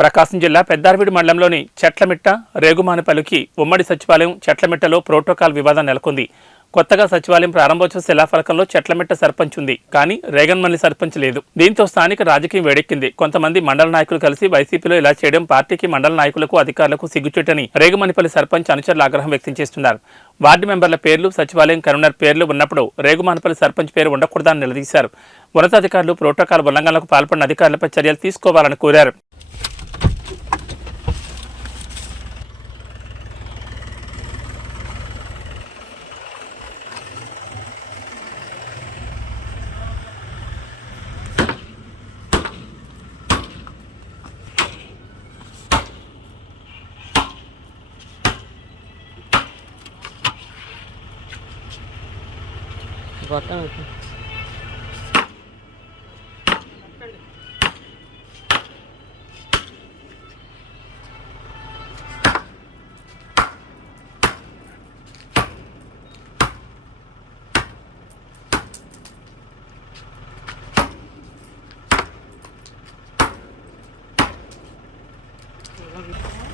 ప్రకాశం జిల్లా పెద్దారవీడు మండలంలోని చెట్లమిట్ట రేగుమానపల్లికి ఉమ్మడి సచివాలయం చెట్లమిట్టలో ప్రోటోకాల్ వివాదం నెలకొంది. కొత్తగా సచివాలయం ప్రారంభోత్సవ శిలాఫలకంలో చెట్లమిట్ట సర్పంచ్ ఉంది కానీ రేగన్మల్లి సర్పంచ్ లేదు. దీంతో స్థానిక రాజకీయం వేడెక్కింది. కొంతమంది మండల నాయకులు కలిసి వైసీపీలో ఇలా చేయడం పార్టీకి మండల నాయకులకు అధికారులకు సిగ్గుచేటని రేగుమణిపల్లి సర్పంచ్ అనుచరులు ఆగ్రహం వ్యక్తం చేస్తున్నారు. వార్డు మెంబర్ల పేర్లు సచివాలయం కన్వీనర్ పేర్లు ఉన్నప్పుడు రేగుమానపల్లి సర్పంచ్ పేరు ఉండకూడదని నిలదీశారు. ఉన్నతాధికారులు ప్రోటోకాల్ ఉల్లంఘనలకు పాల్పడిన అధికారులపై చర్యలు తీసుకోవాలని కోరారు. votante. Thank you.